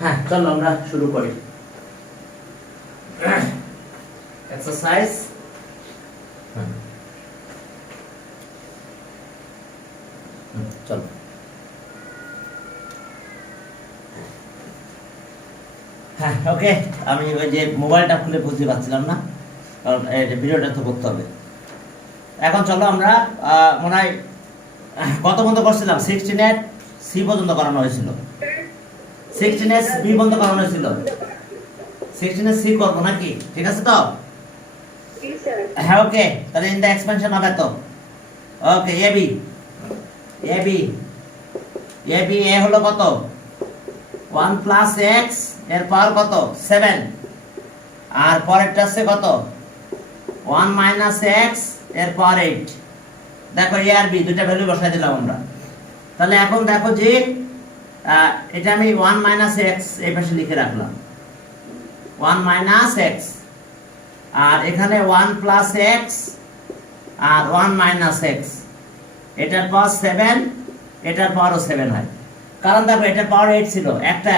হ্যাঁ, চলো আমরা শুরু করি। এক্সারসাইজ চলো। হ্যাঁ, ওকে। আমি ওই যে মোবাইলটা খুলে বুঝতে পারছিলাম না, কারণ ভিডিওটা তো করতে হবে। এখন চলো আমরা মনে হয় কত পর্যন্ত করছিলাম? 16 সি পর্যন্ত করানো হয়েছিল, 16 বি পর্যন্ত করানো হয়েছিল। 16 সি করবো নাকি? ঠিক আছে তো? হ্যাঁ, ওকে। তাহলে ইন দ্য এক্সপেনশন হবে তো। ওকে, এবি এবি এবি এ হলো কত? 1 প্লাস এক্স এর পাওয়ার কত? 7। আর পরেরটা আছে কত? 1 মাইনাস এক্স এর পাওয়ার 8। দেখো এ আর বি দুইটা ভ্যালু বসাই দিলাম আমরা। তাহলে এখন দেখো যে এটা আমি 1 মাইনাস এক্স এই পাশে লিখে রাখলাম, 1 মাইনাস এক্স। আর এখানে 1 প্লাস এক্স আর 1 মাইনাস এক্স। এটার পাওয়ার 7, এটার পাওয়ারও 7 হয়। কারণ দেখো এটার পাওয়ার 8 ছিল, একটা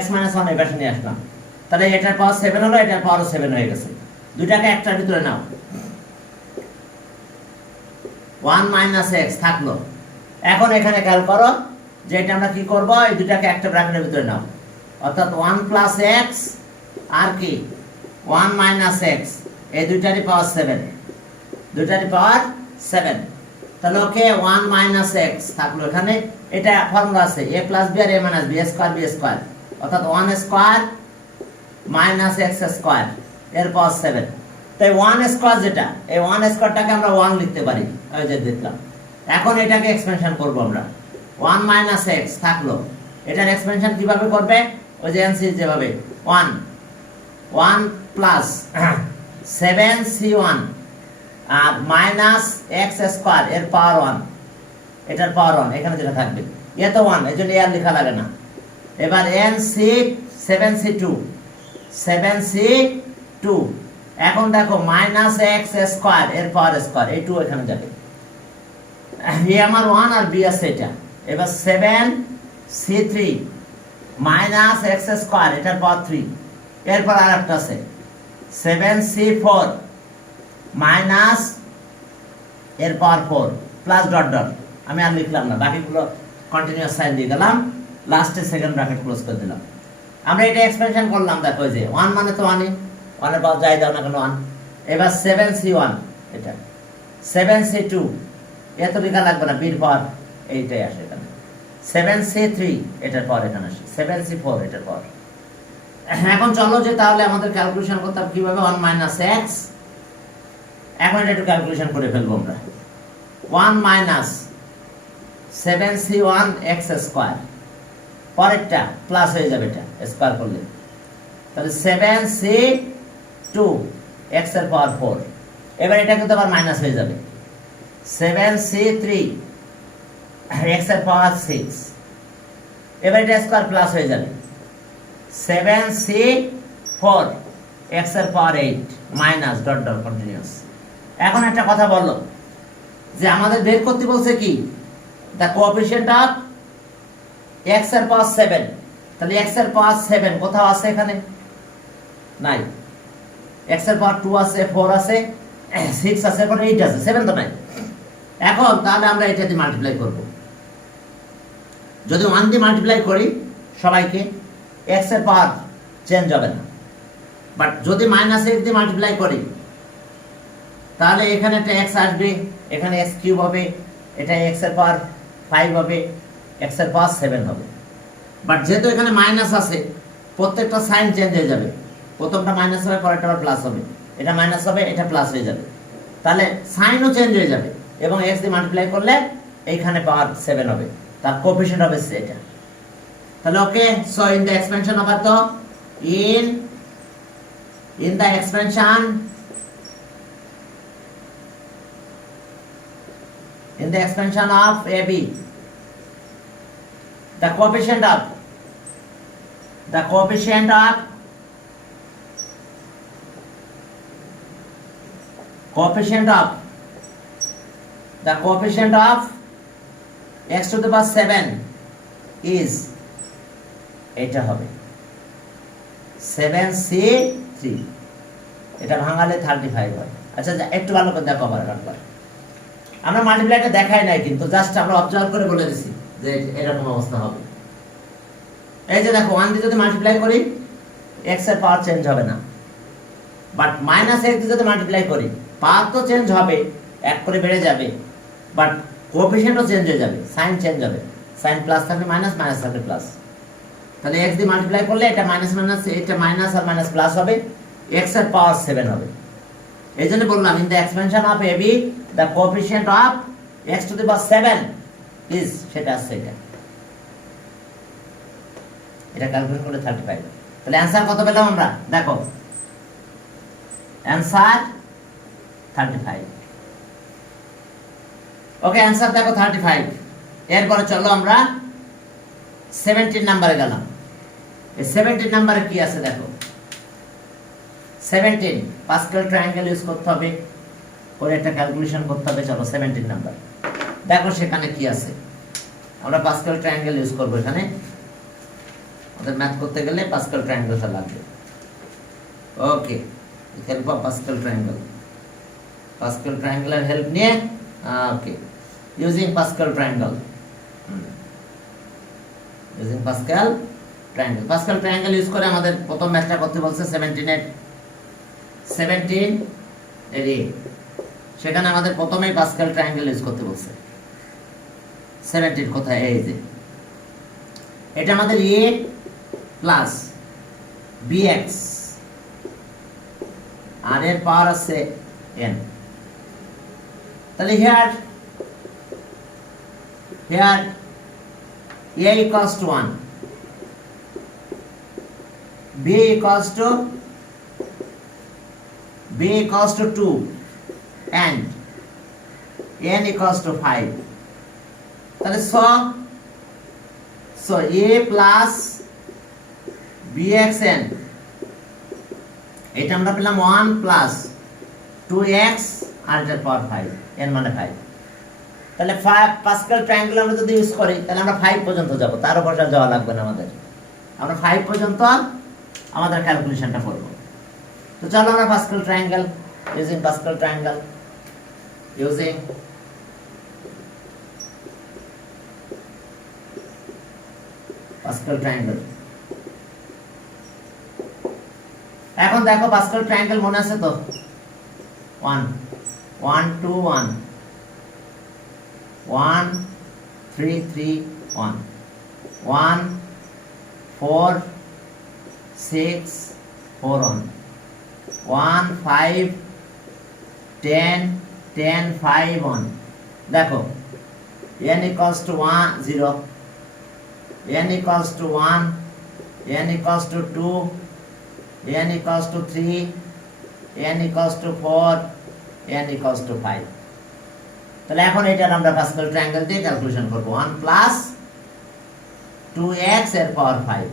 x মাইনাস 1 এই পাশে নিয়ে আসলাম। তাহলে এটার পাওয়ার 7 হলো, এটার পাওয়ারও 7 হয়ে গেছে। দুইটাকে একটার ভিতরে নাও, 1 মাইনাস এক্স থাকলো। এখন এখানে খেয়াল করো যে এটা আমরা কি করব, এই দুটাকে একটা ব্র্যাকেটের ভিতরে নাও, অর্থাৎ 1 প্লাস এক্স আর কি 1 মাইনাস এক্স, এই দুইটারই পাওয়ার 7, দুইটারই পাওয়ার 7। তাহলে ওকে 1 মাইনাস এক্স থাকলো এখানে। এটা ফর্মুলা আছে a প্লাস বি আর a minus B square B square, অর্থাৎ 1 স্কয়ার মাইনাস এক্স স্কয়ার এর পাওয়ার 7। তাই 1 স্কয়ার যেটা, এই 1 স্কয়ারটাকে আমরা 1 লিখতে পারি, ওই যে দেখলাম। এখন এটাকে এক্সপেনশন করব আমরা, 1 মাইনাস এক্স থাকলো। এটার এক্সপেনশন কিভাবে করবে? ওই যে এনসি যেভাবে 1 প্লাস 7c1 আর মাইনাস এক্স স্কয়ার এর পাওয়ার 1, এটার পাওয়ার 1 এখানে যেটা থাকবে। এ তো 1, এই জন্য আর লেখা লাগে না। এবার nc 7c2 এখন দেখো মাইনাস এক্স স্কয়ার এর পাওয়ার স্কয়ার, এই 2 এখানে যাবে। এ আমার 1 আর বি আছে এটা। এবার 7c3 মাইনাস এক্স স্কয়ার এটার পাওয়ার 3, এরপর আরেকটা আছে 7c4 মাইনাস এর পাওয়ার 4 প্লাস ডট ডট। আমি আর লিখলাম না, বাকিগুলো কন্টিনিউয়াস সাইন দিয়ে গেলাম, লাস্টে সেকেন্ড ব্র্যাকেট ক্লোজ করে দিলাম। আমরা এটা এক্সপেনশন করলাম, দেখো যে 1 মানে তো 1ই, 1 এর পাওয়ার যাই দাও না কেন 1। এবার 7c1 এটা, 7c2 এত লেখা লাগবে না, বির পাওয়ার এইটাই আসে এখানে। 7c3 এটার পাওয়ার এখানে আসে, 7c4 এটার পাওয়ার। এখন চলো যে তাহলে আমাদের ক্যালকুলেশন করতে হবে কিভাবে 1 মাইনাস এক্স। এখন এটা একটু ক্যালকুলেশন করে ফেলবো আমরা। 1 মাইনাস 7c1 এক্স স্কয়ার, পরেরটা প্লাস হয়ে যাবে, এটা স্কয়ার করলে। তাহলে 7c2 এক্স এর পাওয়ার 4। এবার এটা কিন্তু আবার মাইনাস হয়ে যাবে, 7c3 এক্স এর পাওয়ার 6। এবার এটা স্কয়ার প্লাস হয়ে যাবে, 7c4 এক্স এর পাওয়ার 8 মাইনাস ডট ডট কন্টিনিউয়াস। এখন একটা কথা বলো যে আমাদের বের করতে বলছে কি, দ্য কোএফিশিয়েন্ট অফ এক্স এর পাওয়ার 7। তাহলে এক্স এর পাওয়ার 7 কোথাও আছে? এখানে নাই। এক্স এর পাওয়ার 2 আছে, 4 আছে, 6 আছে, এখন 8 আছে, 7 তো নাই। এখন তাহলে আমরা এটা দিয়ে মাল্টিপ্লাই করব। যদি 1 দিয়ে মাল্টিপ্লাই করি সবাইকে, এক্স এর পাওয়ার চেঞ্জ হবে না। বাট যদি মাইনাস 8 দিয়ে মাল্টিপ্লাই করি তাহলে এখানে একটা এক্স আসবে, এখানে এক্স কিউব হবে, এটা এক্স এর পাওয়ার 5 হবে, এক্স এর পাওয়ার 7 হবে। বাট যেহেতু এখানে মাইনাস আছে, প্রত্যেকটা সাইন চেঞ্জ হয়ে যাবে। প্রথমটা মাইনাস হবে, পরেরটা আবার প্লাস হবে, এটা মাইনাস হবে, এটা প্লাস হয়ে যাবে। তাহলে সাইনও চেঞ্জ হয়ে যাবে, এবং এক্স দিয়ে মাল্টিপ্লাই করলে এইখানে পাওয়ার 7 হবে, তার কোএফিশিয়েন্ট হবে এটা। তাহলে okay, so in the expansion of তো in the expansion of AB, the coefficient of x to the power 7 is, এটা হবে 7C3 এটা ভাঙালে 35 হয়। আচ্ছা একটু ভালো করে দেখো আবার একবার। আমরা মাল্টিপ্লাইটা দেখাই নাই কিন্তু জাস্ট আমরা অবজার্ভ করে বলে দিছি যে এরকম অবস্থা হবে। এই যে দেখো 1 দিয়ে যদি মাল্টিপ্লাই করি x এর পাওয়ার চেঞ্জ হবে না, বাট -x দিয়ে যদি মাল্টিপ্লাই করি পাওয়ার তো চেঞ্জ হবে, এক করে বেড়ে যাবে, বাট কোএফিশিয়েন্টও চেঞ্জ হয়ে যাবে, সাইন চেঞ্জ হবে, সাইন প্লাস থাকলে মাইনাস, মাইনাস থাকলে প্লাস। তাহলে x দিয়ে মাল্টিপ্লাই করলে এটা মাইনাস মাইনাস, এটা মাইনাস আর মাইনাস প্লাস হবে, x এর পাওয়ার 7 হবে। এই জন্য বললাম in the expansion of ab the coefficient of x to the power 7 is, সেটা আছে এটা ক্যালকুলেট করে 35। তাহলে অ্যানসার কত পেলাম আমরা দেখো, অ্যানসার 35। ওকে অ্যানসার দেখো 35। এরপরে চলো আমরা 17 নম্বরে গেলাম। এই 17 নম্বরে কি আছে দেখো, 17 পাস্কাল ট্রায়াঙ্গেল ইউজ করতে হবে, করে একটা ক্যালকুলেশন করতে হবে। চলো 17 নাম্বার দেখো সেখানে কি আছে। আমরা পাস্কাল ট্রায়াঙ্গেল ইউজ করব এখানে, আমাদের ম্যাথ করতে গেলে পাস্কাল ট্রায়াঙ্গেলটা লাগবে। Okay help of Pascal triangle, Pascal ট্রায়াঙ্গেলের হেল্প নিয়ে okay using Pascal triangle, using Pascal triangle. Pascal triangle use করে আমাদের প্রথম ম্যাথটা করতে বলছে 17 এর এ, সেখানে আমাদের প্রথমেই পাস্কাল ট্রায়াঙ্গেল ইউজ করতে বলছে। 17 কোথায়, এই যে এটা আমাদের a প্লাস bx আর এর পাওয়ার আছে n। তাহলে here a equals to 1, b equals to 2 and n equals to 5। তাহলে so a plus bxn এটা আমরা পেলাম 1 plus 2x আর এটার পাওয়ার 5, n মানে 5। তাহলে পাস্কাল ট্রায়াঙ্গেল আমরা যদি ইউজ করি তাহলে আমরা 5 পর্যন্ত যাব, তার উপর যাওয়া লাগবে না আমাদের, আমরা 5 পর্যন্ত আমাদের ক্যালকুলেশনটা করব। তো চলো আমরা Pascal triangle using Pascal triangle using Pascal triangle. এখন দেখো পাস্কাল ট্রায়াঙ্গেল মনে আছে তো, 1 1 2 1 1 3 3 1 1 4 6 4 1 1 5 10 10 5 1। দেখো n equals to 1 0, n equals to 1, n equals to 2, n equals to 3, n equals to 4, n equals to 5। তাহলে এখন এটার আমরা পাস্কাল ট্রায়াঙ্গেল দিয়ে ক্যালকুলেশন করব। 1 প্লাস 2x এর পাওয়ার 5,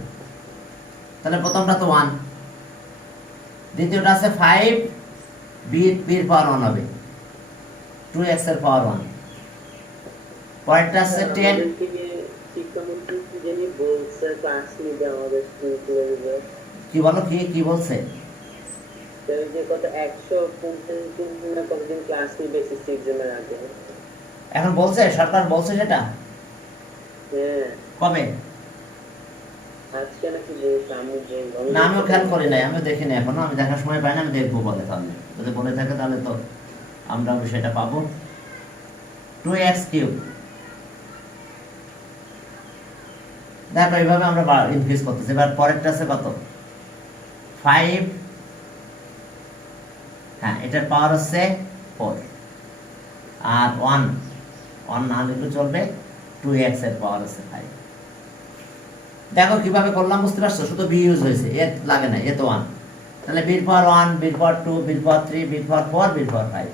তাহলে প্রথমটা তো 1, দ্বিতীয়টা আছে 5, b এর পাওয়ার 1 হবে, 2x এর পাওয়ার 1, পরেরটা আছে 10। কি বলো, কি বলছে? এখন বলছে সরকার বলছে সেটা কবে? না আমিও খেয়াল করি নাই, আমিও দেখিনি এখনো, আমি দেখার সময় পাই না, আমি দেখবো বলে। তাহলে যদি বলে থাকে তাহলে তো আমরা সেটা পাবো। 2x কিউব, দেখো এইভাবে আমরা ইনক্রিজ করতেছি। এবার পরেরটা আছে কত, 5, হ্যাঁ এটার পাওয়ার হচ্ছে 4 আর 1 না লিখলে চলবে, 2x এর পাওয়ার হচ্ছে 5। দেখো কিভাবে করলাম বুঝতে পারছো, শুধু b ইউজ হয়েছে, এ লাগে না, এ তো 1। তাহলে b এর পাওয়ার 1, b এর পাওয়ার 2, b এর পাওয়ার 3, b এর পাওয়ার 4, b এর পাওয়ার 5।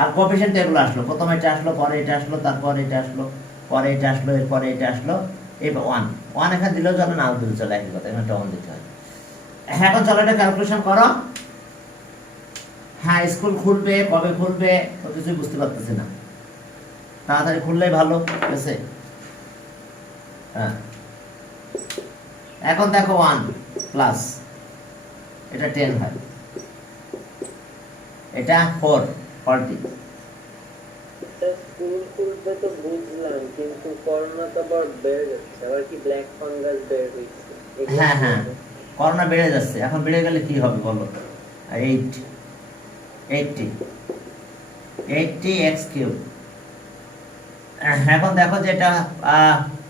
আর কোএফিশিয়েন্ট এগুলো আসলো, প্রথমে এটা আসলো, পরে এটা আসলো, তারপর এটা আসলো, পরে এটা আসলো, এরপরে এটা আসলো, এবার 1 এখানে দিলেও চলে, নাও দিলেও চলে, একই কথা, এখানে 1 দিতে হয়। এখন চলো এটা ক্যালকুলেশন করো। হ্যাঁ স্কুল খুলবে, কবে খুলবে তো কিছুই বুঝতে পারতেছি না, তাড়াতাড়ি খুললেই ভালো, ঠিক আছে? হ্যাঁ এখন দেখো 1 প্লাস এটা 10 হয়, এটা 4 40। স্কুল খুলবে তো বুঝলাম, কিন্তু করোনা তো আবার বেড়ে যাচ্ছে, আবার কি ব্ল্যাক ফাঙ্গাস বের হয়েছে। হ্যাঁ হ্যাঁ, করোনা বেড়ে যাচ্ছে, এখন বেড়ে গেলে কি হবে বলো? 80 এক্স কিউব। এখন দেখো যে এটা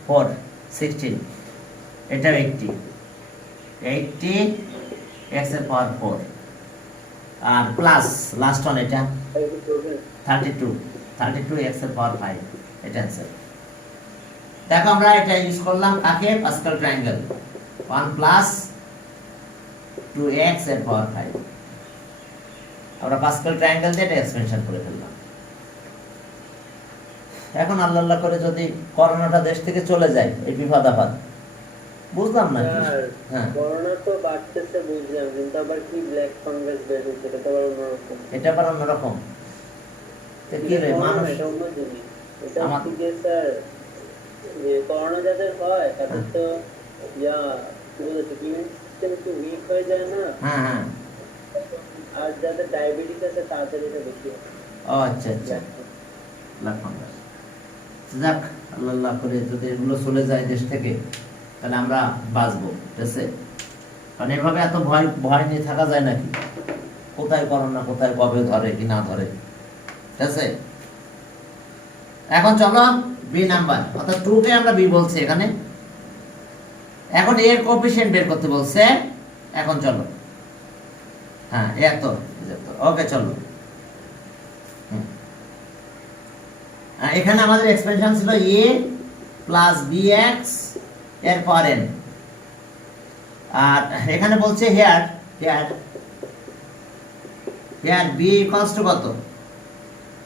4 16, এটা 80 এক্স এর পাওয়ার 4 আর প্লাস লাস্ট ওয়ান এটা 32 এক্স এর পাওয়ার 5, এটা অ্যান্সার। দেখো আমরা এটা ইউজ করলাম কাকে? Pascal triangle. 1 প্লাস 2x এর পাওয়ার 5, আমরা পাস্কাল ট্রায়াঙ্গেল দিয়ে এটা এক্সপেনশন করে ফেললাম। এখন আল্লাহ আল্লাহ করে যদি করোনাটা দেশ থেকে চলে যায়, এই বিপদ আপদ বুঝলাম না কি। হ্যাঁ, করোনা তো বাড়তেছে বুঝলাম, কিন্তু আবার কি ব্ল্যাক ফাঙ্গাস বের হচ্ছে, এটা তো আবার অন্যরকম। এটা আবার অন্যরকম। তো কি রে মানুষ, এটা অন্য জিনিস। এটা হচ্ছে যে স্যার, যে করোনা যাদের হয় তাদের তো কি বলে, ইমিউন সিস্টেম একটু উইক হয়ে যায় না। হ্যাঁ হ্যাঁ, আর যাদের ডায়াবেটিস আছে তাদের এটা বেশি হয়। ও আচ্ছা আচ্ছা, লাখ ফাঙ্গাস। যাক, আল্লাহ আল্লাহ করে যদি এগুলো চলে যায় দেশ থেকে, তাহলে আমরা বাঁচবো, ঠিক আছে? কারণ এভাবে এত ভয় ভয় নিয়ে থাকা যায় নাকি? কোথায় করোনা, কোথায় কবে ধরে কি না ধরে, ঠিক আছে? এখন চলো বি নাম্বার, অর্থাৎ 2 কে আমরা বি বলছি এখানে। এখন এর কোএফিশিয়েন্ট বের করতে বলছে। এখন চলো, হ্যাঁ এত, ওকে চলো। এখানে আমাদের এক্সপ্রেশন ছিল a প্লাস bx এর পাওয়ার n, আর এখানে বলছে হেয়ার b ইকুয়ালস টু কত?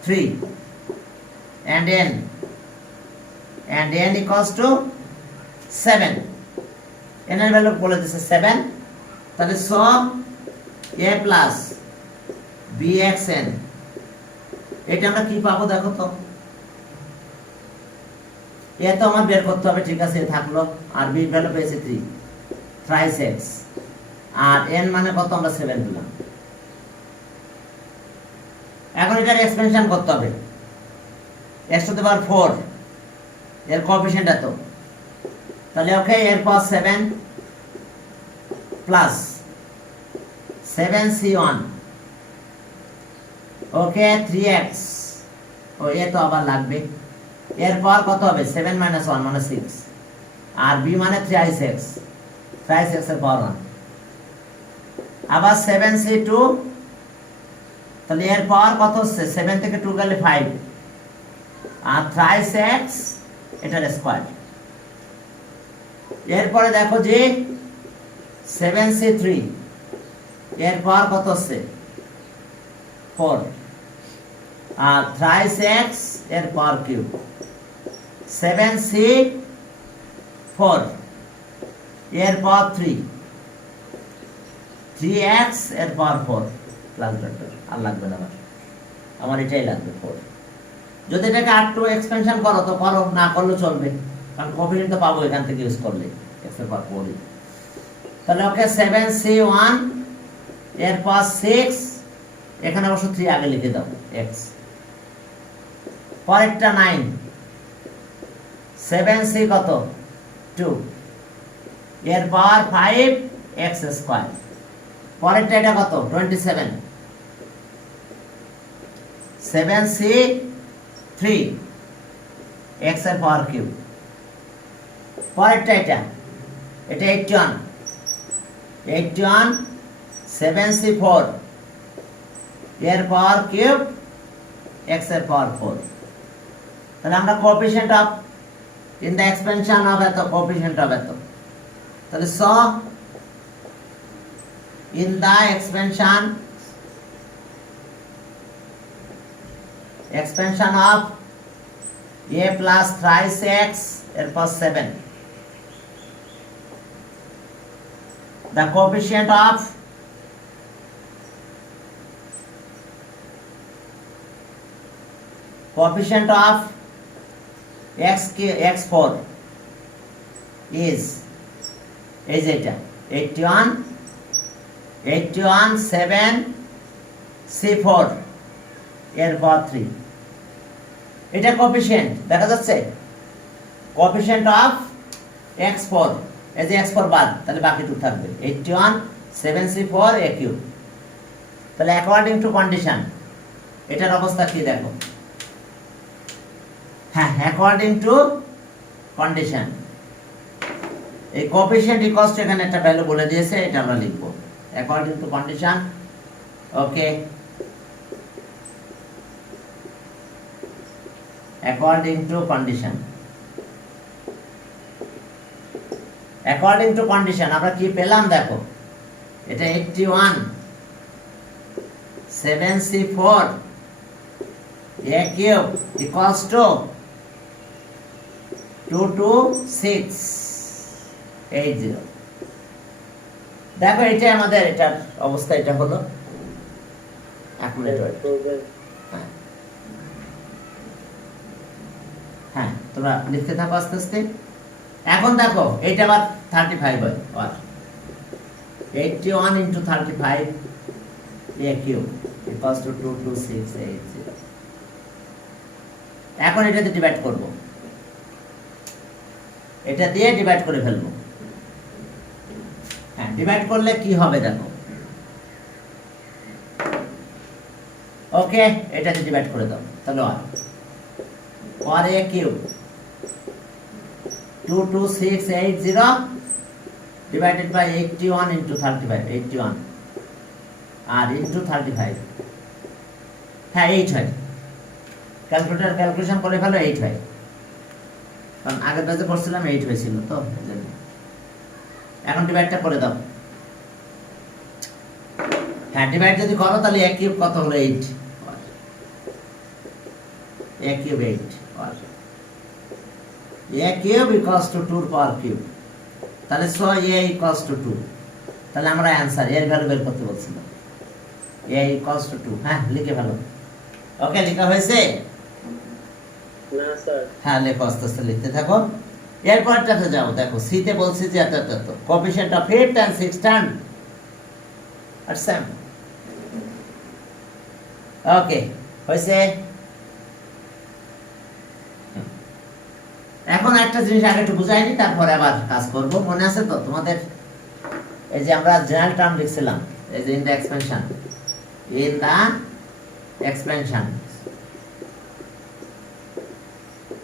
3 and n equals to 7। n এর ভ্যালু বলে দিয়েছে 7, তাহলে সো a প্লাস bxn, এটা আমরা কি পাবো দেখো তো? এ তো আমার বের করতে হবে, ঠিক আছে, থাকলো। আর বি ভ্যালু পেয়েছে 3 থ্রাইস এক্স, আর n মানে কত? আমরা 7 দিলাম। এখন এটার এক্সপেনশন করতে হবে। x টু দ্য পাওয়ার 4 এর কোএফিশিয়েন্ট এত, তাহলে ওকে এর পাওয়ার 7 প্লাস 7c1, ওকে 3x, ও এ তো আবার লাগবে। এর পাওয়ার কত হবে? 7 - 1 মানে 6, আর b মানে 3x এর পাওয়ার 1, আবার 7c2, তাহলে এর পাওয়ার কত হচ্ছে? 7 থেকে 2 গেলে 5, আর 3x এটার স্কয়ার। এরপরে দেখো যে 7c3 এর পাওয়ার কত হচ্ছে? 4, আর 3x এর পাওয়ার কিউব। 7c4 এর পাওয়ার 3, 3x এর পাওয়ার 4 প্লাস ভেক্টর। আর লাগবে না, আমার এটাই লাগবে 4। যদি এটাকে আর2 এক্সপেনশন করো তো করো, না করলে চলবে, কারণ কোএফিশিয়েন্ট তো পাবো এখান থেকে ইউজ করলে x এর পাওয়ার 4। তাহলে ওকে 7c1 এর পাওয়ার 6, এখানে অবশ্য 3 আগে লিখে দাও x, পরেরটা 9, 7c কত? 2 এর পাওয়ার 5 x স্কয়ার। পরেরটা এটা কত? 27, 7c3 x এর পাওয়ার কিউব। পরেরটা এটা 81, 7c4 এর পাওয়ার কিউব x এর পাওয়ার 4। তাহলে আমরা coefficient of in the expansion of এত, কোএফিশিয়েন্ট অফ এত, তাহলে so in the expansion of a plus thrice x এর পাওয়ার 7, the coefficient of x4 is, এই যে এটা 81 81 7 C4 এরপর 3 এটা কোএফিসিয়েন্ট দেখা যাচ্ছে কোএফিসিয়েন্ট অফ x4 এই যে x4 বাদ তাহলে বাকি 2 থাকবে 81 7c4 a কিউব তাহলে অ্যাকর্ডিং টু কন্ডিশন এটার অবস্থা কি দেখো হ্যাঁ অ্যাকর্ডিং টু কন্ডিশন এই কোএফিসিয়েন্ট ইকুয়ালস টু এখানে একটা ভ্যালু বলে দিয়েছে এটা আমরা লিখব according to condition okay according to condition according to condition আমরা কি পেলাম দেখো এটা 81 7c4 a cube equals to 22680 দেখো এটা আমাদের এটার অবস্থা এটা হলো এক মিনিট ওয়েট হ্যাঁ তোমরা লিখতে থাকো আস্তে আস্তে এখন দেখো এইটা আবার 35 হয় আর 81 into 35 a cube equals to 22680 এখন এটাতে ডিভাইড করব এটা দিয়ে ডিভাইড করে ফেলবো হ্যাঁ ডিভাইড করলে কি হবে দেখো ওকে এটাতে ডিভাইড করে দাও তাহলে और a cube 22680 divided by 81 into 35 81 R into 35 হ্যাঁ 8 হয় ক্যালকুলেটর ক্যালকুলেশন করে ফেলো 8 হয় কারণ আগের পেজে করছিলাম 8 হয়েছিল তো এখন ডিভাইডটা করে দাও হ্যাঁ ডিভাইড যদি করো তাহলে a cube কত হলো 8 a cube 8 a cube equals to 2 power cube তাহলে so a equals to 2 তাহলে আমরা आंसर এর ভ্যালু বের করতে বলছিলাম a equals to 2 হ্যাঁ লিখে ফেলো ওকে লেখা হয়েছে না স্যার হ্যাঁ লেখো আস্তে আস্তে লিখতে থাকো এরপরটাতে যাও দেখো সি তে বলছি যে এত coefficient of 5th and 6th and at same ওকে হয়েছে এখন একটা জিনিস আগে একটু বুঝাইনি তারপরে আবার কাজ করব মনে আছে তো তোমাদের এই যে আমরা জেনারেল টার্ম লিখছিলাম এই যে ইন দা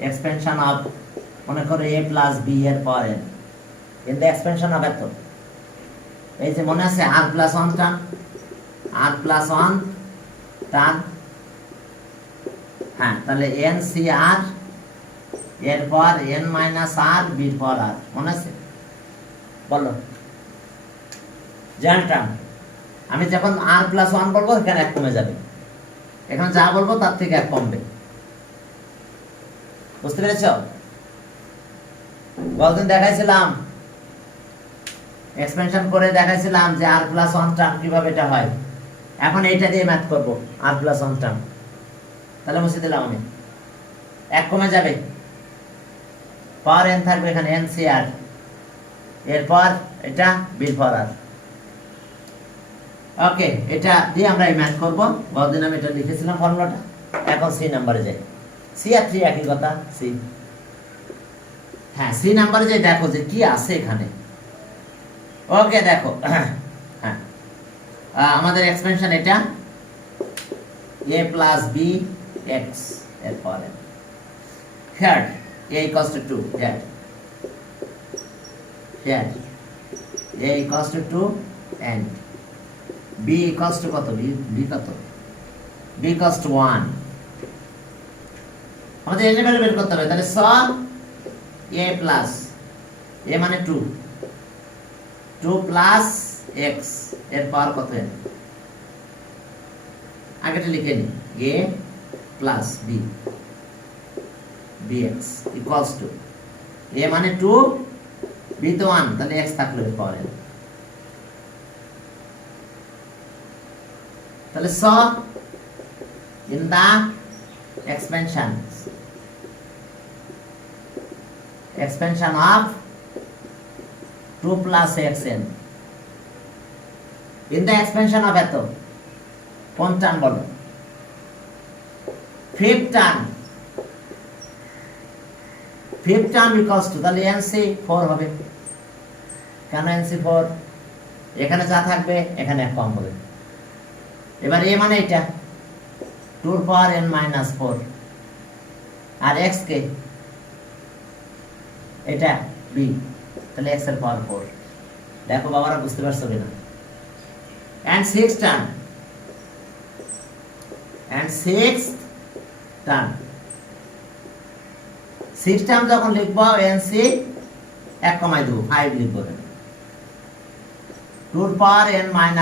এক্সপেনশন অফ মনে করো a প্লাস b এর পর n in the expansion of এত এই যে মনে আছে r প্লাস 1 টার্ম হ্যাঁ তাহলে n c r এরপর n মাইনাস r b পর r মনে আছে বলো জানতাম আমি যখন r প্লাস 1 বলবো এখানে এক কমে যাবে এখন যা বলবো তার থেকে এক কমবে বুঝতে পেরেছো গতদিন দেখাইছিলাম এক্সপেনশন করে দেখাইছিলাম যে r প্লাস 1 টার্ম কিভাবে এটা হয় এখন এইটা দিয়ে ম্যাথ করব r প্লাস 1 টার্ম তাহলে মুছে দিলাম আমি এক কমে যাবে পাওয়ার n থাকবে এখানে ncr এরপর এটা b ফর r ওকে এটা দিয়ে আমরা এই ম্যাথ করব গতদিন আমি এটা লিখেছিলাম ফর্মুলাটা এখন সি নম্বরে যাই সি আর 3 একই কথা সি হ্যাঁ সি নম্বরে যাই দেখো যে কি আছে এখানে ওকে দেখো হ্যাঁ আমাদের এক্সপেনশন এটা a plus b x এরপর here a equals to 2 here a equals to 2 and b equals to কত b কত b equals to 1 আমাদের এর ভ্যালু বের করতে হবে তাহলে সব a plus a মানে 2 plus x এর পাওয়ার কত n আগেটা লিখে নি a plus b bx equals to a মানে 2 b তো 1 তাহলে x থাকলো এর পাওয়ার n তাহলে সব in the expansion of 2 plus xn in the expansion of এত কোন টার্ম বলো? ফিফথ টার্ম ইকুয়ালস টু, তাহলে এনসি 4 হবে। কেন এনসি 4? এখানে যা থাকবে এখানে এক কম হবে। এবার এ মানে এটা 2n-4 আর x কে এটা b, তাহলে x এর পাওয়ার 4। দেখো বাবারা বুঝতে পারছো কিনা? and sixth term যখন লিখবো nc 1 কমাই দেবো 5 লিখবো। 2n-4 n-5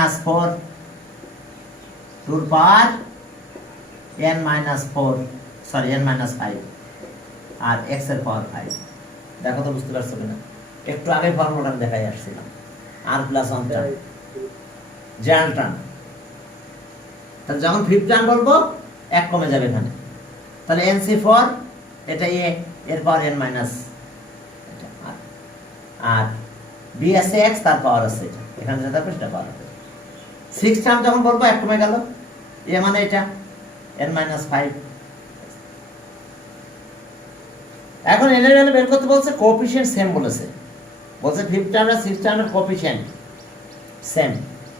আর x এর পাওয়ার 5। দেখো তো বুঝতে পারছো কিনা? একটু আগে ফর্মুলাটা দেখাই আসছিলাম, r + 1 টার্ম জেনারেল টার্ম। তাহলে যখন ফিফথ টার্ম বলবো 1 কমে যাবে এখানে, তাহলে nc4 এটা এর পাওয়ার n- আর b আছে x, তার পাওয়ার আছে এটা, এখানে যেটা থাকবে সেটা পাওয়ার হবে। সিক্স টার্ম যখন বলবো 1 কমে গেল, এ মানে এটা n-5। এখন এর ভ্যালু বের করতে বলছে, কোএফিশিয়েন্ট সেম বলেছে ফিফথ টার্ম আর সিক্স টার্মের কোএফিশিয়েন্ট সেম।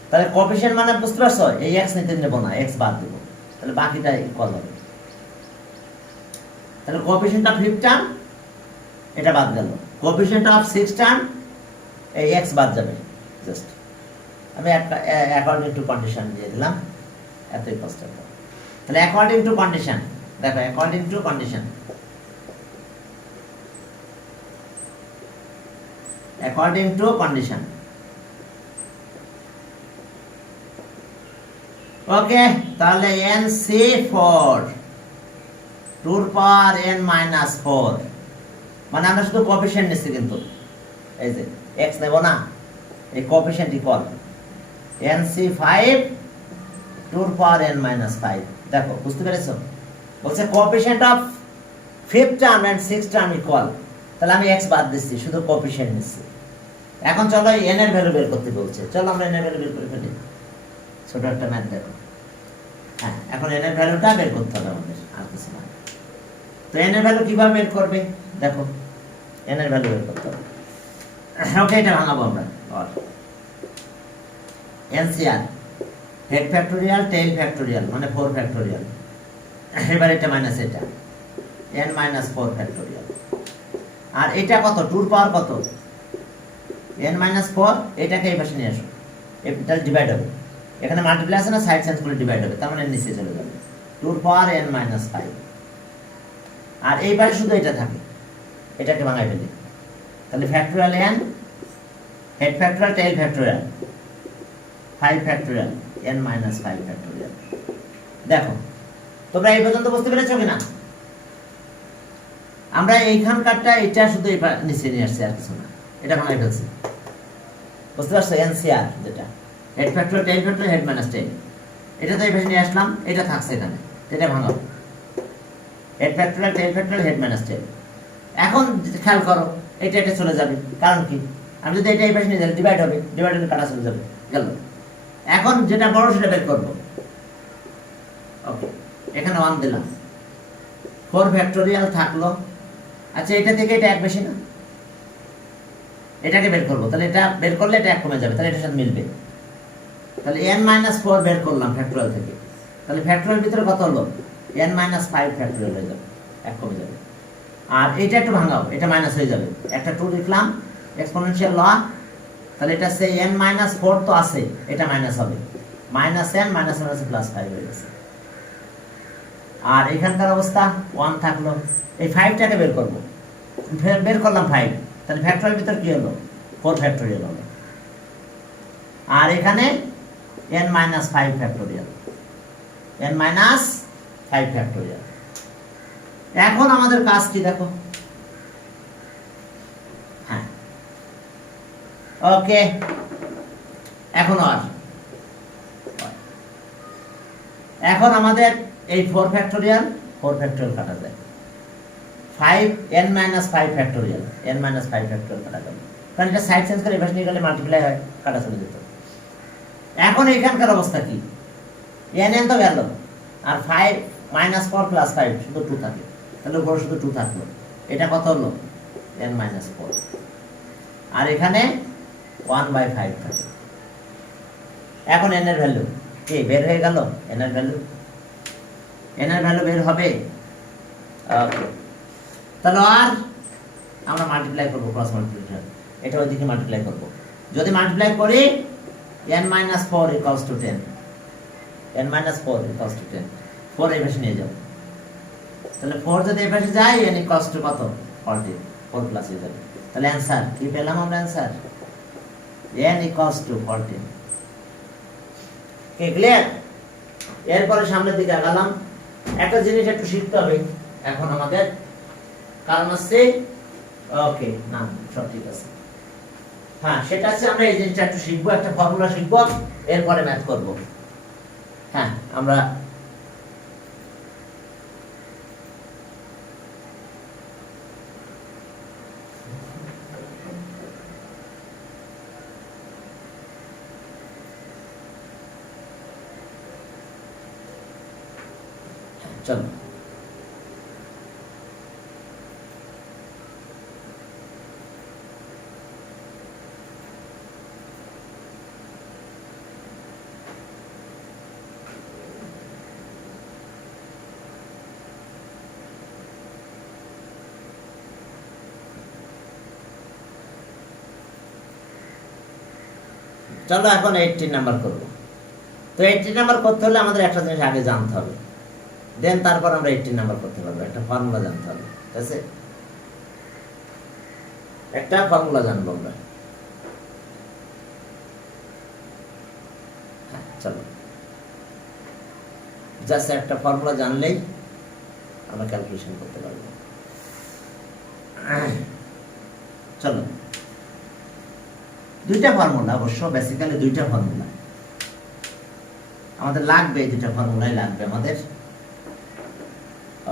তাহলে কোএফিশিয়েন্ট মানে বুঝতে পারছো, এই x নিতে নেব না, x বাদ দেব, তাহলে বাকিটা ইকুয়াল হবে। তাহলে কোএফিশিয়েন্ট অফ ফিফথ টার্ম এটা বাদ গেল, কোএফিশিয়েন্ট অফ সিক্স টার্ম এই x বাদ যাবে। জাস্ট আমি একটা অ্যাকর্ডিং টু কন্ডিশন দিয়ে দিলাম, এতই কষ্ট। তাহলে অ্যাকর্ডিং টু কন্ডিশন, দেখো অ্যাকর্ডিং টু কন্ডিশন, ওকে। তাহলে nc4 2n-4, মানে আমরা শুধু কোএফিশিয়েন্ট নিচ্ছি, কিন্তু এই যে x নেব না, এই কোএফিশিয়েন্ট ইকুয়াল nc5 2n-5। দেখো বুঝতে পেরেছো? বলছে coefficient of fifth term and sixth term equal, তাহলে আমি x বাদ দিচ্ছি, শুধু কোএফিশিয়েন্ট নিচ্ছি। এখন চলো n এর ভ্যালু বের করতে বলছে, চলো আমরা n এর ভ্যালু বের করে ফেলি। ছোট একটা ম্যাথ দেখো। হ্যাঁ, এখন n এর ভ্যালুটা বের করতে হবে আমাদের, আর কিছু না। তো n এর ভ্যালু কিভাবে বের করবে? দেখো n এর ভ্যালু বের করতে হবে। ওকে, এটা ভাঙাবো আমরা। NCR head factorial tail factorial মানে 4 ফ্যাক্টোরিয়াল। এবার এটা মাইনাস এটা n-4 ফ্যাক্টোরিয়াল। আর এটা কত? 2 এর পাওয়ার কত? n-4। এটাকে এই পাশে নিয়ে আসো, এটা ডিভাইড হবে, এখানে মাল্টিপ্লাই আছে না, সাইড চেঞ্জ করে ডিভাইড হবে, তার মানে নিচে চলে যাবে 2 এর পাওয়ার n-5। আর এই পাশে শুধু এটা থাকে, এটাকে ভাঙাই ফেলি, তাহলে factorial n head factorial tail factorial 5 factorial n-5 factorial. দেখো তোমরা এই পর্যন্ত বুঝতে পেরেছো কিনা? আমরা এইখানকারটা এটা শুধু নিচে নিয়ে আসছি, আর কিছু না, এটা ভাঙাই ফেলছি। বুঝতে পারছো? NCR যেটা হেড ফ্যাক্টোরিয়াল টেইল ফ্যাক্টোরিয়াল হেড-10, এটা তো এই পাশে নিয়ে আসলাম, এটা থাকছে এখানে, এটা ভাঙাবো হেড ফ্যাক্টোরিয়াল টেইল ফ্যাক্টোরিয়াল হেড-10। এখন খেয়াল করো, এটা চলে যাবে, কারণ কি? আমি যদি এটা এই পাশে নিয়ে যাই, ডিভাইড হবে, ডিভাইড হলে কাটা চলে যাবে, গেল। এখন যেটা বড় সেটা বের করবো। ওকে, এখানে 1 দিলাম, 4 ফ্যাক্টোরিয়াল থাকলো। আচ্ছা, এটা থেকে এটা এক বেশি না, এটাকে বের করবো, তাহলে এটা বের করলে এটা 1 কমে যাবে, তাহলে এটার সাথে মিলবে। তাহলে n-4 বের করলাম ফ্যাক্টোরিয়াল থেকে, তাহলে ফ্যাক্টোরিয়াল ভিতরে কত হলো? n-5 ফ্যাক্টোরিয়াল হয়ে যাবে, 1 কমে যাবে। আর এটা একটু ভাঙাও, এটা মাইনাস হয়ে যাবে, একটা 2 লিখলাম, এক্সপোনেনশিয়াল ল, তাহলে এটা সে n-4 তো আছে, এটা মাইনাস হবে, -n -5 হয়ে গেছে। আর এখানকার অবস্থা 1 থাকলো, এই 5টাকে বের করব, বের করলাম 5, তাহলে ফ্যাক্টোরিয়াল ভিতর কি হলো? 4 ফ্যাক্টোরিয়াল হলো। আর এখানে n-5 ফ্যাক্টোরিয়াল, n-5 ফ্যাক্টোরিয়াল। এখন আমাদের কাজ কি দেখো? হ্যাঁ, ওকে, এখন আমাদের এই 4 ফ্যাক্টোরিয়াল কাটা যায়, n-5 ফ্যাক্টোরিয়াল কাটা যাবে, কারণ এটা সাইড চেঞ্জ করে এভাবে নিয়ে গেলে মাল্টিপ্লাই হয়, কাটা চলে যেত। এখন এখানকার অবস্থা কি, এন এন তো গেল, আর 5 মাইনাস 4 প্লাস 5 শুধু 2 থাকে, তাহলে উপরে শুধু 2 থাকলো। এটা কত হলো, n মাইনাস 4। আর এখানে 1/5 থাকে। এখন n এর ভ্যালু কি বের হয়ে গেল, n এর ভ্যালু বের হবে। ওকে, তাহলে আর আমরা মাল্টিপ্লাই করব, ক্রস মাল্টিপ্লিকেশন, এটা ওইদিকে মাল্টিপ্লাই করব। যদি মাল্টিপ্লাই করি n minus 4 equals to 10, n minus 4 equals to 10, 4 এই পাশে নিয়ে যাও, তাহলে 4 যদি এই পাশে যায় n equals to কত, 40, 4 প্লাস হয়ে যাবে। তাহলে অ্যান্সার কি পেলাম আমরা, অ্যান্সার n equals to 14। কি ক্লিয়ার? এরপরে সামনের দিকে আগালাম। একটা জিনিস একটু শিখতে হবে এখন আমাদের, কারণ হচ্ছে ওকে না সব ঠিক আছে। হ্যাঁ, সেটা হচ্ছে আমরা এই জিনিসটা একটু শিখবো, একটা ফর্মুলা শিখবো, এরপরে ম্যাথ করব। হ্যাঁ, আমরা চলো চলো এখন 18 নাম্বার করব। তো 18 নাম্বার করতে হলে আমাদের একটা জিনিস আগে জানতে হবে, দেন তারপর আমরা 18 নাম্বার করতে পারবো। একটা ফর্মুলা জানতে হবে, ঠিক আছে? একটা ফর্মুলা জানবো আমরা। হ্যাঁ, চলো জাস্ট একটা ফর্মুলা জানলেই আমরা ক্যালকুলেশন করতে পারবো। চলো, দুইটা ফর্মুলা, অবশ্য বেসিক্যালি দুইটা ফর্মুলা আমাদের লাগবে, এই দুইটা ফর্মুলাই লাগবে আমাদের।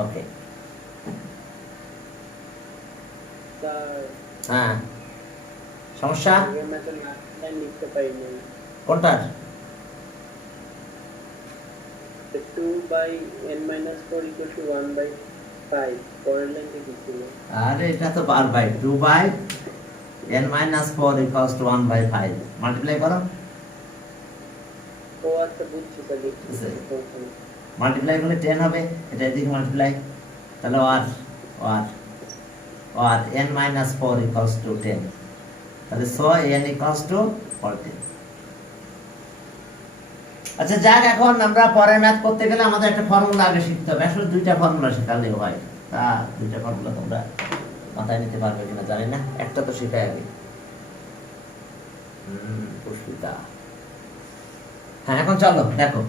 ওকে, হ্যাঁ, সমস্যা কোনটার? 2/n-4 = 1/5 পরের লাইনটা কি ছিল? আরে এটা তো বার by 2/n-4 equals to 1/5 multiply করো। ও আচ্ছা, বুঝছি স্যার। মাল্টিপ্লাই করলে 10 হবে, এটা এদিকে মাল্টিপ্লাই, তাহলে আর n-4 equals to 10, তাহলে so n equals to 14। আচ্ছা যাক, এখন আমরা পরে ম্যাথ করতে গেলে আমাদের একটা ফর্মুলা আগে শিখতে হবে। আসলে দুইটা ফর্মুলা শেখালেও হয়, তা দুইটা ফর্মুলা তোমরা মাথায় নিতে পারবে কিনা জানি না, একটা তো শেখাই আগে। পুষ্পিতা, হ্যাঁ, এখন চলো দেখো,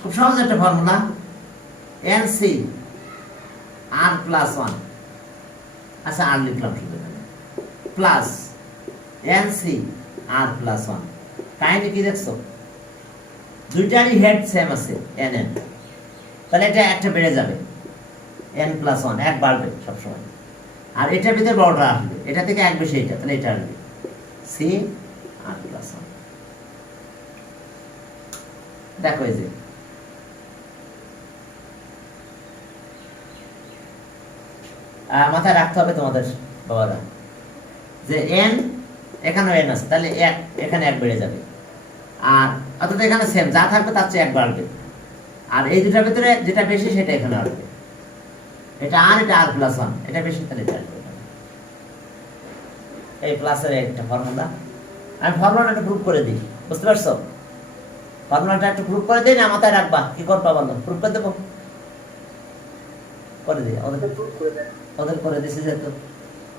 খুব সহজ একটা ফর্মুলা, nc r প্লাস 1, আচ্ছা আর লিখলাম শুধু এখানে, প্লাস nc r প্লাস 1। কাহিনী কি দেখছো, দুইটারই হেড সেম আছে nn, তাহলে এটা একটা বেড়ে যাবে, n প্লাস 1 এক বাড়বে সবসময়, আর এটার ভিতরে বড়টা আসবে, এটা থেকে এক বেশি এটা, তাহলে এটা আসবে c r প্লাস 1। দেখো এই যে মাথায় রাখতে হবে তোমাদের বাবারা, যে n এখানেও n আছে, তাহলে এক এখানে এক বেড়ে যাবে, আর অর্থাৎ এখানে সেম যা থাকবে তার চেয়ে এক বাড়বে, আর এই দুটার ভিতরে যেটা বেশি সেটা এখানে আসবে, এটা আর এটা আর প্লাস 1, এটা বেশি তাহলে এটা আসবে। এই প্লাসের একটা ফর্মুলা, আমি ফর্মুলাটা একটু প্রুফ করে দিই, বুঝতে পারছো? ফর্মুলাটা একটু প্রুফ করে দিই না, মাথায় রাখবা, কি করবা বলো? প্রুফ করে দেবো, করে দিই, ওদের করে দিছি যেহেতু।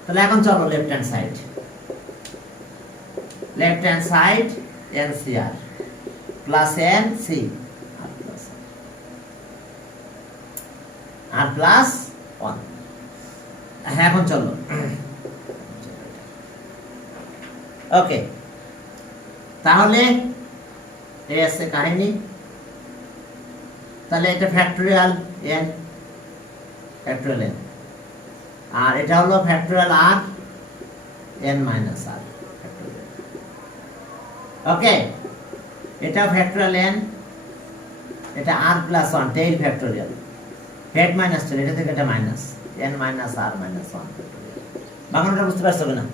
তাহলে এখন চলো left hand side NCR plus NC আর প্লাস 1। হ্যাঁ, এখন চলো, ওকে, তাহলে এই আছে কাহিনী, তাহলে এটা ফ্যাক্টোরিয়াল n, ফ্যাক্টোরিয়াল n, আর এটা হলো factorial r n minus r, ওকে। এটা ফ্যাক্টরিয়াল n, এটা r plus 1 tail factorial, head minus tail, এটা থেকে এটা minus n minus r minus 1 factorial. বাংলাটা বুঝতে পারছো না?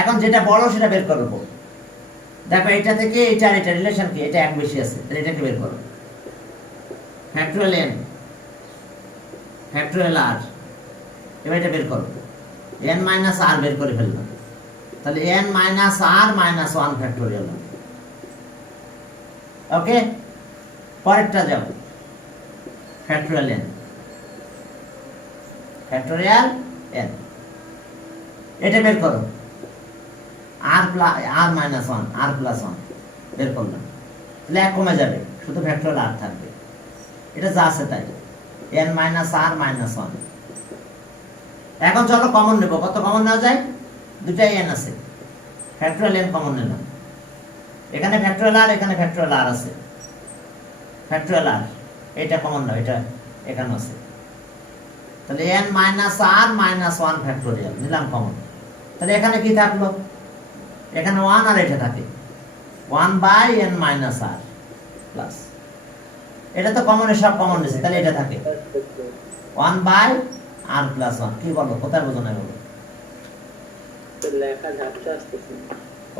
এখন যেটা বড় সেটা বের করব। দেখো এটা থেকে এটা এটা রিলেশন কি, এটা এক বেশি আছে, তাহলে এটাকে বের করো। ফ্যাক্টরিয়াল n ফ্যাক্টরিয়াল r, এবার এটা বের করো। n মাইনাস r বের করে ফেললাম, তাহলে n minus r minus 1 factorial. Okay, পরেরটা যাও। ফ্যাক্টরিয়াল n ফ্যাক্টরিয়াল n, এটা বের করো। r plus r minus 1 r plus 1 বের করলাম, তাহলে এক কমে যাবে, শুধু ফ্যাক্টরিয়াল r থাকবে। এটা যা আছে তাই, n মাইনাস r মাইনাস 1। এখন চলো কমন নেব। কত কমন নেওয়া যায়? দুটাই n আছে, ফ্যাক্টরিয়াল n কমন নিলাম। এখানে ফ্যাক্টরিয়াল r, এখানে ফ্যাক্টরিয়াল r আছে, ফ্যাক্টরিয়াল r এটা কমন নাও, এটা এখানে আছে, তাহলে n minus r minus 1 factorial নিলাম কমন। তাহলে এখানে কি থাকলো? এখানে 1 আর এটা থাকে, 1 by n minus r plus, এটা তো কমন, সব কমন নিছে, তাহলে এটা থাকে 1 বাই r প্লাস 1। কি বলো, কোথায় বোঝো না বলো? তো লেখা ঝাপসা আসতেছে।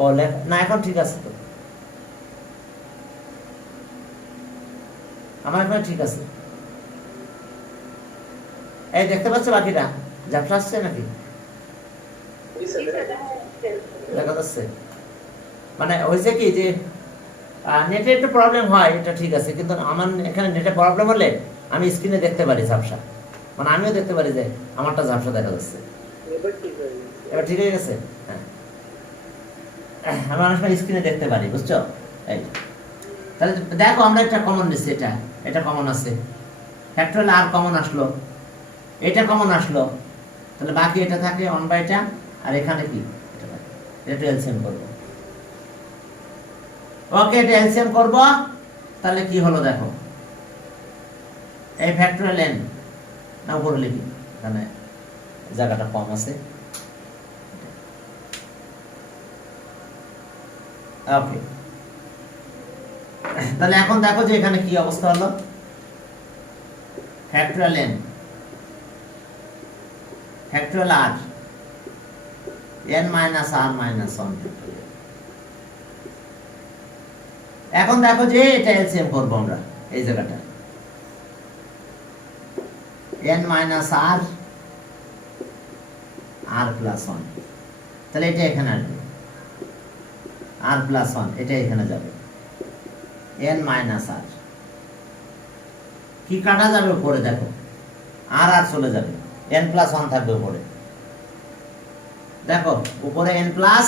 ও লেখা না, এখন ঠিক আছে তো, আমার এখন ঠিক আছে। এই দেখতে পাচ্ছ বাকিটা ঝাপসা আসছে নাকি? দেখা যাচ্ছে? মানে হয়েছে কি যে নেটে একটু প্রবলেম হয়, এটা ঠিক আছে, কিন্তু আমার এখানে নেটে প্রবলেম হলে আমি স্ক্রিনে দেখতে পারি ঝাপসা, মানে আমিও দেখতে পারি যে আমারটা ঝাপসা দেখা যাচ্ছে। এবার ঠিক হয়ে গেছে। এবার ঠিক হয়ে গেছে? হ্যাঁ, আমি অনেক সময় স্ক্রিনে দেখতে পারি, বুঝছো? এই তাহলে দেখো, আমরা একটা কমন নিচ্ছি, এটা এটা কমন আছে, ফ্যাক্টরিয়াল আর কমন আসলো, এটা কমন আসলো, তাহলে বাকি এটা থাকে 1 বাই এটা, আর এখানে কি এটা থাকে, এটা এলসিএম করব। ওকে, এটা এলসিএম করব, তাহলে কি হলো দেখো, এই ফ্যাক্টরিয়াল n না উপরে লিখি, এখানে জায়গাটা কম আছে। ওকে, তাহলে এখন দেখো যে এখানে কি অবস্থা হলো। Factorial n factorial r n minus r minus 1 factorial. এখন দেখো যে এটা এলসিএম করব আমরা, এই জায়গাটা n minus r r plus 1, তাহলে এটা এখানে আসবে, r প্লাস 1 এটা এখানে যাবে, n মাইনাস r কি কাটা যাবে উপরে, দেখো r আর চলে যাবে, n প্লাস 1 থাকবে উপরে, দেখো উপরে n প্লাস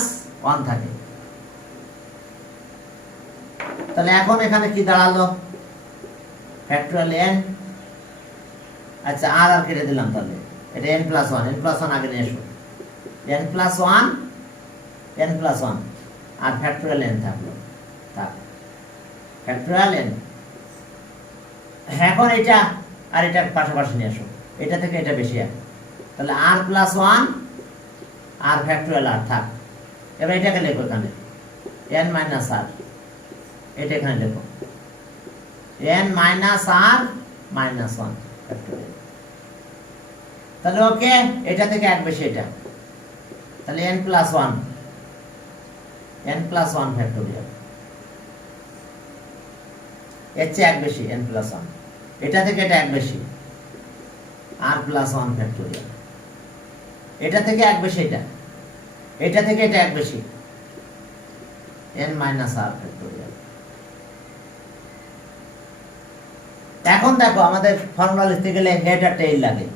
1 থাকে। তাহলে এখন এখানে কি দাঁড়ালো, ফ্যাক্টরিয়াল n, আচ্ছা r আর কেটে দিলাম, তাহলে এটা n প্লাস 1, n প্লাস 1 আগে নিয়ে এসো, n প্লাস 1 n প্লাস 1 আর ফ্যাক্টরিয়াল n থাকলো, থাক ফ্যাক্টরিয়াল n। এখন এটা আর এটা পাশাপাশি নিয়ে এসো, এটা থেকে এটা বেশি এক, তাহলে r প্লাস 1 আর ফ্যাক্টরিয়াল r থাক। এবার এটাকে লেখো এখানে n মাইনাস r, এটা এখানে লেখো n minus r minus 1 factorial. তাহলে ওকে, এটা থেকে এক বেশি এটা, তাহলে n plus 1 n plus 1 factorial, এর চেয়ে এক বেশি n প্লাস 1, এটা থেকে এটা এক বেশি r প্লাস 1 ফ্যাক্টরিয়াল, এটা থেকে এক বেশি এটা, এটা থেকে এটা এক বেশি n মাইনাস r ফ্যাক্টরিয়াল। এখন দেখো আমাদের ফর্মুলা লিখতে গেলে হেড আর টেইল লাগে,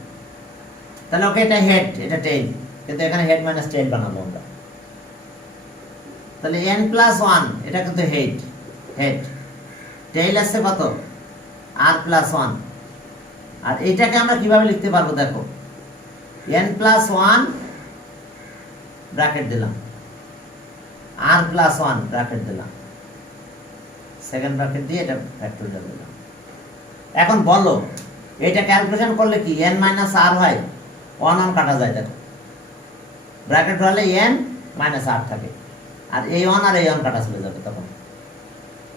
তাহলে ওকে এটা হেড এটা টেইল, কিন্তু এখানে হেড মাইনাস টেইল বানাবো আমরা, তাহলে n প্লাস 1 এটা কিন্তু হেড, হেড টেইল আসছে কত r প্লাস 1, আর এইটাকে আমরা কিভাবে লিখতে পারবো দেখো, n প্লাস 1 ব্র্যাকেট দিলাম, r প্লাস 1 ব্র্যাকেট দিলাম, সেকেন্ড ব্র্যাকেট দিয়ে এটা ফ্যাক্টরিয়াল দিলাম। এখন বলো এটা ক্যালকুলেশন করলে কি n মাইনাস r হয়, 1 কাটা যায়, দেখো ব্র্যাকেট হলে n মাইনাস r থাকে, আর এই ওয়ান আর এই ওয়ান কাটা চলে যাবে তখন।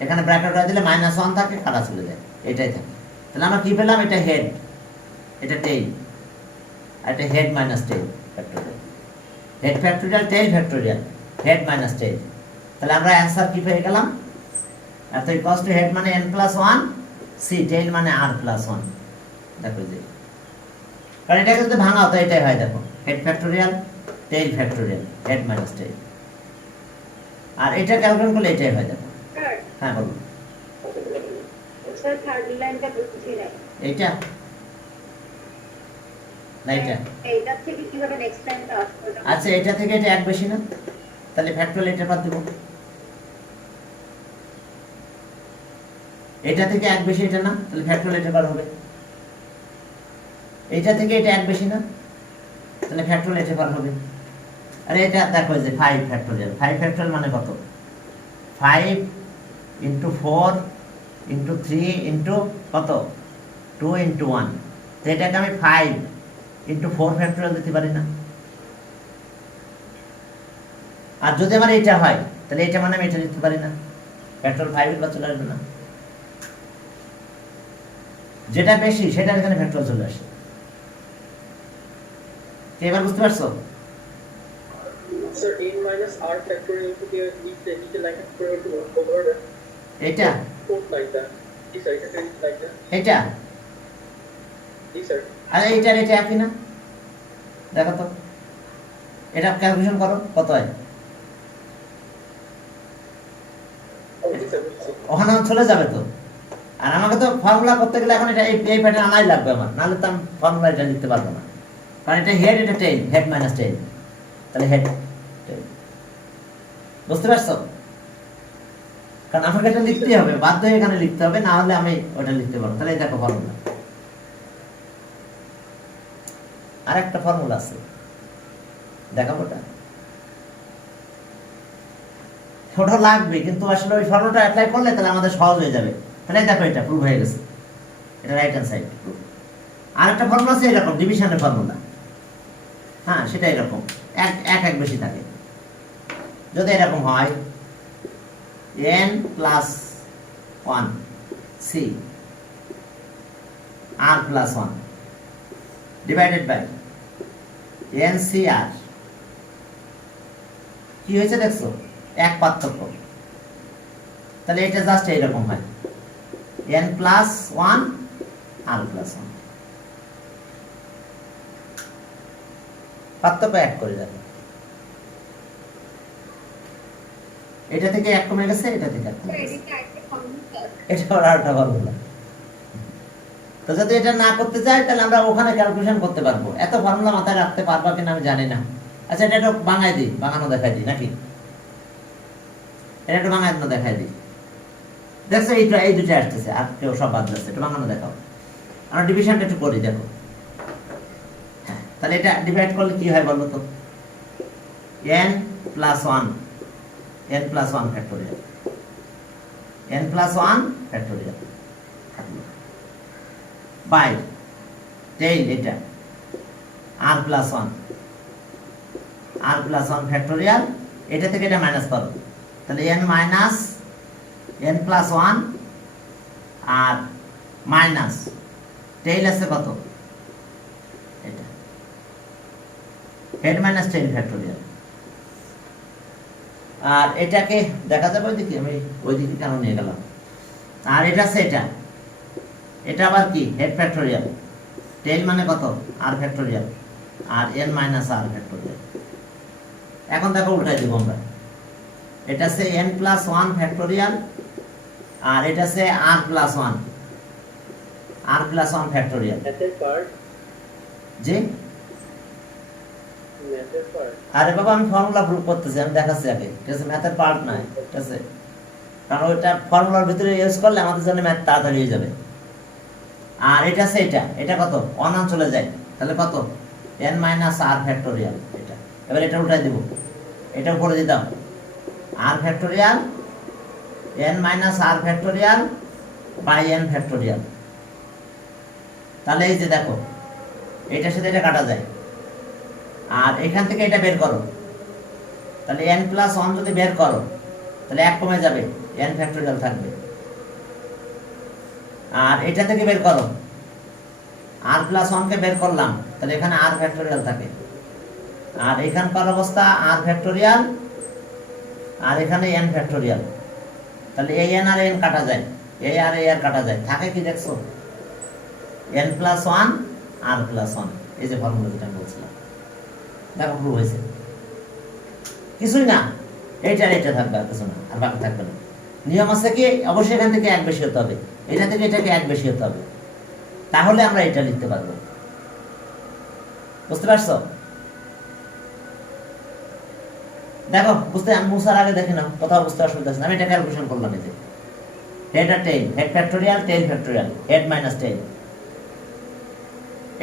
এখানে ব্র্যাকেট হয়ে দিলে -1 থাকে, কাটা চলে যায়, এটাই থাকে। তাহলে আমরা কি পেলাম? এটা হেড, এটা টেইল, আর এটা head minus tail factorial. Head factorial, tail factorial, head minus tail. তাহলে আমরা অ্যান্সার কি পেয়ে গেলাম? এত ইকুয়ালস টু হেড মানে n+1, সি টেইল মানে r+1। দেখো যে, কারণ এটাকে যদি ভাঙাও তো এটাই হয়, দেখো head factorial, tail factorial, head minus tail. আর এটা ক্যালকুলেট করলে এটাই হয়, দেখো। হ্যাঁ বলুন। স্যার থার্ড লাইনটা বুঝছি না। এইটা না এটা? এইটা থেকে কিভাবে নেক্সট টাইমটা আসবে? আচ্ছা, এটা থেকে এটা এক বেশি না, তাহলে ফ্যাক্টোরিয়াল এটা বাদ দেব। এটা থেকে এক বেশি এটা না, তাহলে ফ্যাক্টোরিয়াল এটা বার হবে। এটা থেকে এটা এক বেশি না, তাহলে ফ্যাক্টোরিয়াল এটা বার হবে। আরে এটা দেখো যে 5 ফ্যাক্টোরিয়াল, 5 ফ্যাক্টোরিয়াল মানে কত? 5 ইন্টু 4 ইন্টু 3 ইন্টু কত? 2 ইন্টু 1। তো এটাকে আমি 5 ইন্টু 4 ফ্যাক্টোরিয়াল দিতে পারি না? আর যদি আমার এটা হয় তাহলে এটা মানে আমি এটা দিতে পারি না, ফ্যাক্টোরিয়াল 5 এর চলে আসবে না। যেটা বেশি সেটা এখানে ফ্যাক্টোরিয়াল চলে আসে। এবার বুঝতে পারছো? Sir, a minus r factorial to be each like a square to over the এটা fourth like that. Yes, sir. It is like that. এটা Yes, sir. আরে এটা একই না? দেখো তো, এটা ক্যালকুলেশন করো কত হয়। Okay, sir. ওখানে চলে যাবে তো। আর আমাকে তো ফর্মুলা করতে গেলে এখন এটা এই প্যাটার্ন আনাই লাগবে আমার, নাহলে তো আমি ফর্মুলা এটা লিখতে পারবো না। কারণ এটা হেড, এটা টেইল, হেড মাইনাস টেইল, তাহলে হেড টেইল। বুঝতে পারছো? কারণ আমাকে এটা লিখতেই হবে, বাধ্য হয়ে এখানে লিখতে হবে, না হলে আমি ওটা লিখতে পারবো। তাহলে এই দেখো ফর্মুলা, আর একটা ফর্মুলা আছে, দেখাবো ওটা। ওটা লাগবে, কিন্তু আসলে ওই ফর্মুলাটা অ্যাপ্লাই করলে তাহলে আমাদের সহজ হয়ে যাবে। তাহলে দেখো এটা প্রুভ হয়ে গেছে, এটা রাইট হ্যান্ড সাইড প্রুভ। আর একটা ফর্মুলা আছে এরকম, ডিভিশনের ফর্মুলা। হ্যাঁ, সেটা এরকম এক বেশি থাকে। যদি এরকম হয় n+1 c r+1 divided by ncr, কি হয়েছে দেখছো? এক পার্থক্য। তাহলে এটা জাস্ট এইরকম হয় n+1 r+1, পার্থক্য এক করে দেখো। এটা থেকে এক কমে গেছে, এটা থেকে এক কমে গেছে, এটা আর একটা ফর্মুলা। তো যদি এটা না করতে চাই তাহলে আমরা ওখানে ক্যালকুলেশন করতে পারবো। এত ফর্মুলা মাথায় রাখতে পারবা কিনা আমি জানি না। আচ্ছা, এটা একটু বাঙাই দিই, বাঙানো দেখাই দিই নাকি? এটা একটু বাঙানো দেখাই দিই। দেখছো এই দুটো আসতেছে, আর কেউ সব বাদ যাচ্ছে, একটু বাঙানো দেখাও। আমরা ডিভিশনটা একটু করি, দেখো। হ্যাঁ, তাহলে এটা ডিভাইড করলে কি হয় বলো তো? n+1 factorial, n+1 factorial by tail, এটা r+1 ফ্যাক্টোরিয়াল। এটা থেকে এটা মাইনাস করো, তাহলে n+1 আর মাইনাস টেইল আছে কত? এটা হেড মাইনাস টেইল ফ্যাক্টোরিয়াল। আর এটাকে দেখা যাবে ওইদিকে, আমি ওইদিকে কেন নিয়ে গেলাম? আর এটা আছে এটা আবার কি? হেড ফ্যাক্টোরিয়াল, টেইল মানে কত? আর ফ্যাক্টোরিয়াল, আর n-r ফ্যাক্টোরিয়াল। এখন দেখো উল্টাই দিব আমরা, এটা আছে n+1 ফ্যাক্টোরিয়াল, আর এটা আছে r+1 ফ্যাক্টোরিয়াল। জি, আরে বাবা আমি ফর্মুলা প্রুফ করতেছি, আমি দেখাচ্ছি আগে, ঠিক আছে? ম্যাথের পার্ট নয়, ঠিক আছে? কারণ ওইটা ফর্মুলার ভিতরে ইউজ করলে আমাদের জন্য ম্যাথ তাড়াতাড়ি হয়ে যাবে। আর এটা আছে এটা কত? 1 চলে যায়, তাহলে কত? n-r factorial. এটা এবার এটা উল্টাই দেব, এটা উপরে দিতাম r factorial n-r factorial by n factorial. তাহলে এই যে দেখো, এটার সাথে এটা কাটা যায়, আর এখান থেকে এটা বের করো, তাহলে n প্লাস 1 যদি বের করো তাহলে 1 কমে যাবে, n ফ্যাক্টরিয়াল থাকবে। আর এটা থেকে বের করো, r প্লাস 1 কে বের করলাম, তাহলে এখানে r ফ্যাক্টরিয়াল থাকে। আর এখানকার অবস্থা r ফ্যাক্টরিয়াল, আর এখানে n ফ্যাক্টরিয়াল। তাহলে এই n আর n কাটা যায়, এই আর এই আর কাটা যায়, থাকে কি দেখছো? n প্লাস 1 r প্লাস 1, এই যে ফর্মুলা যেটা আমি বলছিলাম, দেখো প্রুভ হয়েছে। কিছুই না, এইটার এটা থাকবে, আর কিছু না, আর বাকি থাকবে না। নিয়ম আছে কি, অবশ্যই এখান থেকে এক বেশি হতে হবে, এটা থেকে এটাকে এক বেশি হতে হবে, তাহলে আমরা এটা লিখতে পারবো। বুঝতে পারছো? দেখো বুঝতে, আমি মুছার আগে দেখি না, কোথাও বুঝতে অসুবিধা আছে। আমি এটা ক্যালকুলেশন করলাম, এই যে হেড আর tail, head factorial, tail factorial, head minus tail.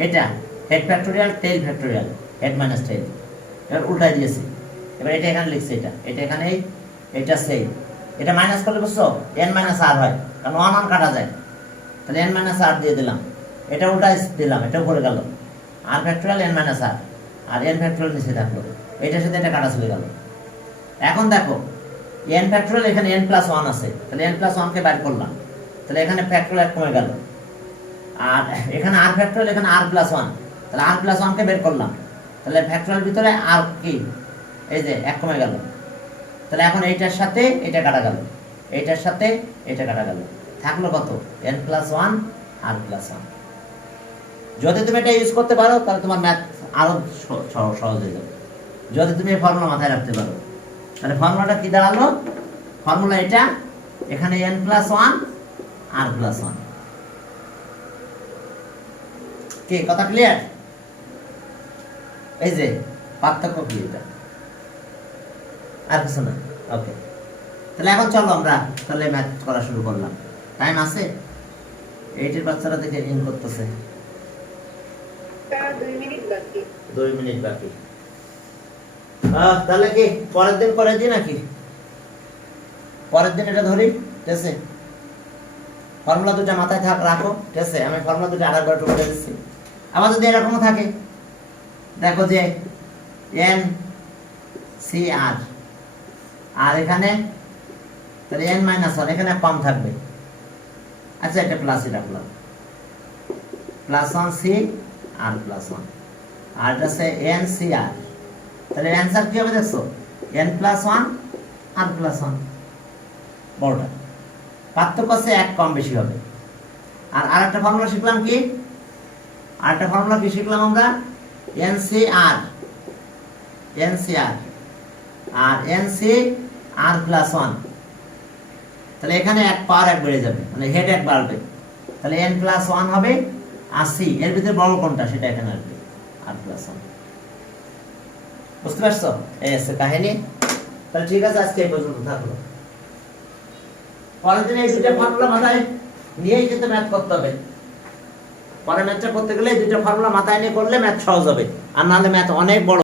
এটা head factorial, tail factorial, head minus tail. এবার উল্টাই দিয়েছি, এবার এটা এখানে লিখছি, এটা এখানে, এটা সেই, এটা মাইনাস করলে বুঝছো n মাইনাস r হয়, কারণ 1 1 কাটা যায়। তাহলে n মাইনাস r দিয়ে দিলাম, এটা উল্টাই দিলাম, এটা উপরে গেল, r factorial n minus r, আর n ফ্যাক্টরিয়াল নিচে থাকলো, এটার সাথে এটা কাটা চলে গেল। এখন দেখো n ফ্যাক্টরিয়াল, এখানে n প্লাস 1 আছে, তাহলে n প্লাস 1 কে বাইর করলাম, তাহলে এখানে ফ্যাক্টরিয়াল কমে গেল। আর এখানে r ফ্যাক্টরিয়াল, এখানে r প্লাস 1, তাহলে r প্লাস 1 কে বের করলাম, তাহলে ফ্যাক্টরিয়াল ভিতরে r কি, এই যে 1 কমে গেল। তাহলে এখন এইটার সাথে এটা কাটা গেল, এইটার সাথে এটা কাটা গেল, থাকলো কত? n plus 1 r plus 1। যদি তুমি এটা ইউজ করতে পারো তাহলে তোমার ম্যাথ আরো সহজ হয়ে যাবে, যদি তুমি এই ফর্মুলা মাথায় রাখতে পারো। তাহলে ফর্মুলাটা কি দাঁড়ালো? ফর্মুলা এটা, এখানে n প্লাস 1 r প্লাস 1। কি কথা ক্লিয়ার? এই যে পার্থক্য কি এটা, আর কিছু না। ওকে, তাহলে এখন চলো আমরা তাহলে ম্যাথ করা শুরু করলাম। টাইম আছে? 8 এর বাচ্চারা দেখে ইন করতেছে, তার 2 মিনিট বাকি। 2 মিনিট বাকি। তাহলে কি পরের দিন করে দিই নাকি? পরের দিন এটা ধরি, ঠিক আছে? ফর্মুলা দুটো মাথায় রাখো, ঠিক আছে? আমি ফর্মুলা দুটো আরেকবার একটু বলে দিচ্ছি। আবার যদি এরকম থাকে, দেখো যে n c r, আর এখানে তাহলে n মাইনাস 1, এখানে কম থাকবে। আচ্ছা, এটা প্লাসই রাখলাম, প্লাস 1 c r প্লাস 1, আর এটা আছে n c r। তাহলে অ্যান্সার কি হবে দেখছো? n প্লাস 1 r প্লাস 1, বড়টা। পার্থক্য আছে 1 কম বেশি হবে। আর আরেকটা ফর্মুলা শিখলাম কি? আরেকটা ফর্মুলা কি শিখলাম আমরা? NCR, আর NC r প্লাস 1। তাহলে এখানে 1 পাওয়ার 1 বেড়ে যাবে, মানে হেড 1 বাড়বে, তাহলে n প্লাস 1 হবে, আর c এর ভিতরে বড় কোনটা সেটা এখানে আসবে, r প্লাস 1। বুঝতে পারছো? এই আছে কাহিনী। তাহলে ঠিক আছে, আজকে এই পর্যন্ত থাকলো। পরের দিন এই দুটো ফর্মুলা মাথায় নিয়েই কিন্তু ম্যাথ করতে হবে। পরে ম্যাথটা করতে গেলে এই দুটো ফর্মুলা মাথায় নিয়ে করলে ম্যাথ সহজ হবে, আর নাহলে ম্যাথ অনেক বড়।